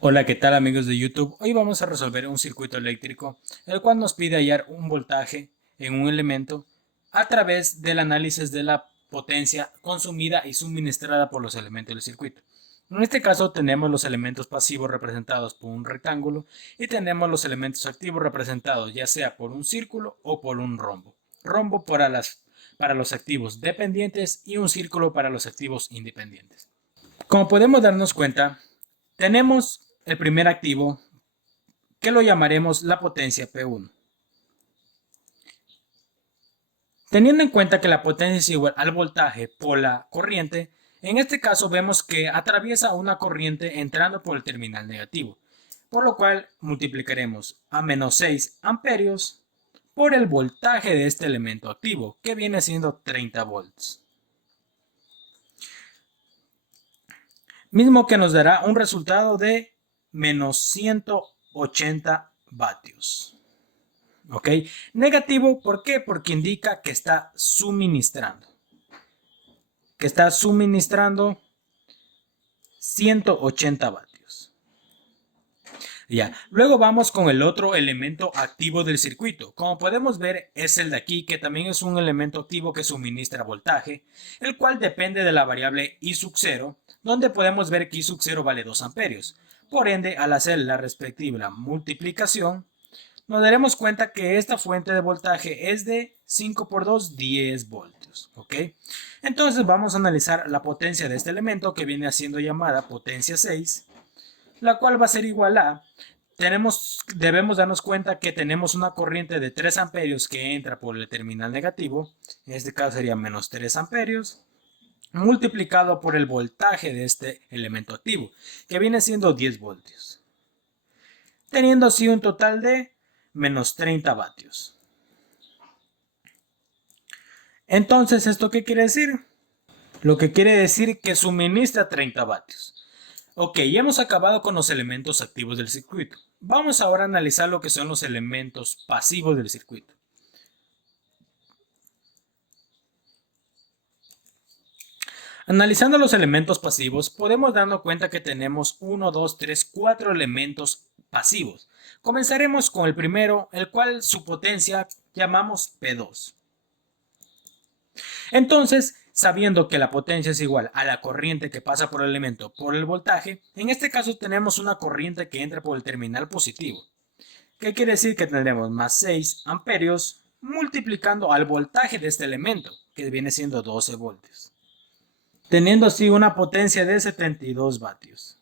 Hola, ¿qué tal amigos de YouTube? Hoy vamos a resolver un circuito eléctrico, el cual nos pide hallar un voltaje en un elemento a través del análisis de la potencia consumida y suministrada por los elementos del circuito. En este caso tenemos los elementos pasivos representados por un rectángulo y tenemos los elementos activos representados ya sea por un círculo o por un rombo. Rombo para los activos dependientes y un círculo para los activos independientes. Como podemos darnos cuenta, tenemos el primer activo que lo llamaremos la potencia P1. Teniendo en cuenta que la potencia es igual al voltaje por la corriente, en este caso vemos que atraviesa una corriente entrando por el terminal negativo, por lo cual multiplicaremos a menos 6 amperios por el voltaje de este elemento activo, que viene siendo 30 volts. Mismo que nos dará un resultado de menos 180 vatios. ¿Ok? Negativo, ¿por qué? Porque indica que está suministrando. Que está suministrando 180 vatios. Ya, luego vamos con el otro elemento activo del circuito. Como podemos ver, es el de aquí, que también es un elemento activo que suministra voltaje, el cual depende de la variable I sub 0, donde podemos ver que I sub 0 vale 2 amperios. Por ende, al hacer la respectiva multiplicación, nos daremos cuenta que esta fuente de voltaje es de 5 por 2, 10 voltios. ¿Ok? Entonces vamos a analizar la potencia de este elemento que viene siendo llamada potencia 6, la cual va a ser igual a, debemos darnos cuenta que tenemos una corriente de 3 amperios que entra por el terminal negativo, en este caso sería menos 3 amperios, multiplicado por el voltaje de este elemento activo, que viene siendo 10 voltios, teniendo así un total de menos 30 vatios. Entonces, ¿esto qué quiere decir? Lo que quiere decir que suministra 30 vatios. Ok, ya hemos acabado con los elementos activos del circuito. Vamos ahora a analizar lo que son los elementos pasivos del circuito. Analizando los elementos pasivos, podemos darnos cuenta que tenemos 1, 2, 3, 4 elementos pasivos. Comenzaremos con el primero, el cual su potencia llamamos P2. Entonces, sabiendo que la potencia es igual a la corriente que pasa por el elemento por el voltaje, en este caso tenemos una corriente que entra por el terminal positivo. ¿Qué quiere decir? Que tendremos más 6 amperios multiplicando al voltaje de este elemento, que viene siendo 12 voltios, teniendo así una potencia de 72 vatios.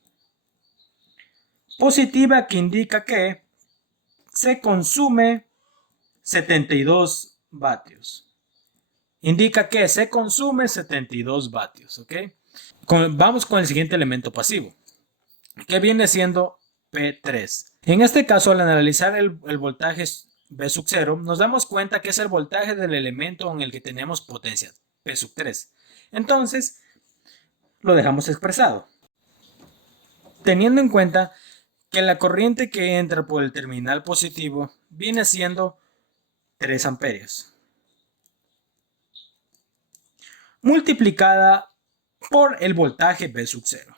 Positiva, que indica que se consume 72 vatios. Indica que se consume 72 vatios, ¿ok? Vamos con el siguiente elemento pasivo, que viene siendo P3. En este caso, al analizar el voltaje V sub 0, nos damos cuenta que es el voltaje del elemento en el que tenemos potencia, P sub 3. Entonces, lo dejamos expresado, teniendo en cuenta que la corriente que entra por el terminal positivo viene siendo 3 amperios, multiplicada por el voltaje V sub 0.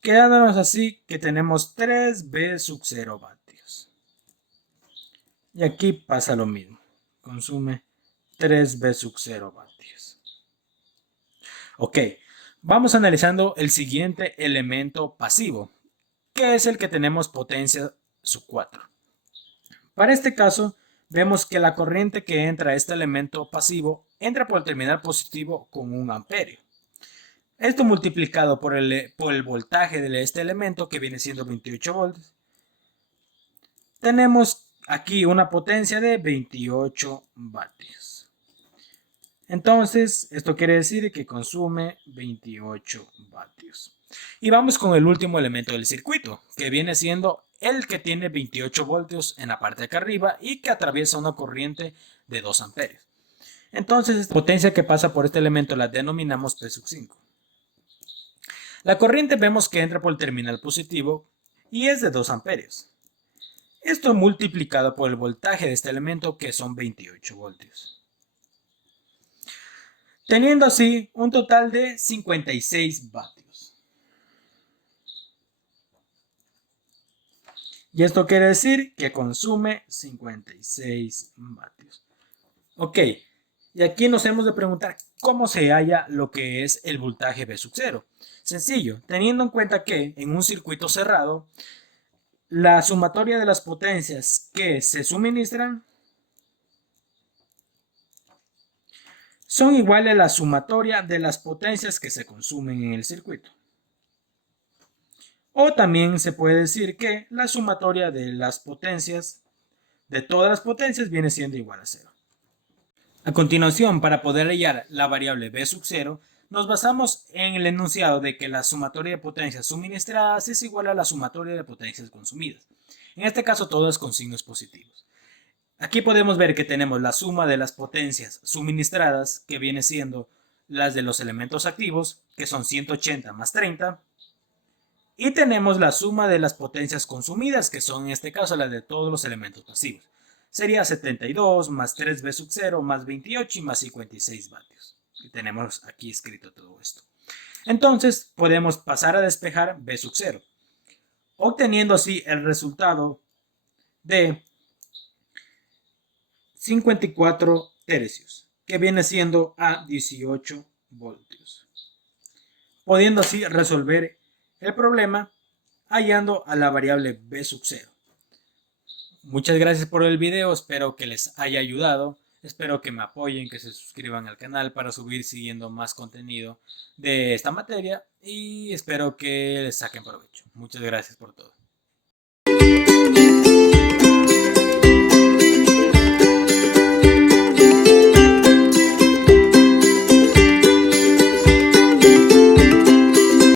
Quedándonos así que tenemos 3V sub 0 vatios. Y aquí pasa lo mismo. Consume 3V sub 0 vatios. Ok, vamos analizando el siguiente elemento pasivo, que es el que tenemos potencia sub 4. Para este caso, vemos que la corriente que entra a este elemento pasivo entra por el terminal positivo con 1 amperio. Esto multiplicado por el voltaje de este elemento, que viene siendo 28 volts, tenemos aquí una potencia de 28 vatios. Entonces, esto quiere decir que consume 28 vatios. Y vamos con el último elemento del circuito, que viene siendo el que tiene 28 voltios en la parte de acá arriba y que atraviesa una corriente de 2 amperios. Entonces, la potencia que pasa por este elemento la denominamos P sub 5. La corriente vemos que entra por el terminal positivo y es de 2 amperios. Esto multiplicado por el voltaje de este elemento, que son 28 voltios. Teniendo así un total de 56 vatios. Y esto quiere decir que consume 56 vatios. Ok, y aquí nos hemos de preguntar cómo se halla lo que es el voltaje V sub 0. Sencillo, teniendo en cuenta que en un circuito cerrado, la sumatoria de las potencias que se suministran son iguales a la sumatoria de las potencias que se consumen en el circuito. O también se puede decir que la sumatoria de las potencias, de todas las potencias, viene siendo igual a 0. A continuación, para poder hallar la variable V sub 0, nos basamos en el enunciado de que la sumatoria de potencias suministradas es igual a la sumatoria de potencias consumidas. En este caso, todas con signos positivos. Aquí podemos ver que tenemos la suma de las potencias suministradas, que viene siendo las de los elementos activos, que son 180 más 30, y tenemos la suma de las potencias consumidas, que son en este caso las de todos los elementos pasivos. Sería 72 más 3V sub 0 más 28 y más 56 vatios. Y tenemos aquí escrito todo esto. Entonces podemos pasar a despejar V sub 0, obteniendo así el resultado de 54 tercios, que viene siendo a 18 voltios. Pudiendo así resolver el problema hallando a la variable V sub 0. Muchas gracias por el video, espero que les haya ayudado, espero que me apoyen, que se suscriban al canal para subir siguiendo más contenido de esta materia y espero que les saquen provecho. Muchas gracias por todo.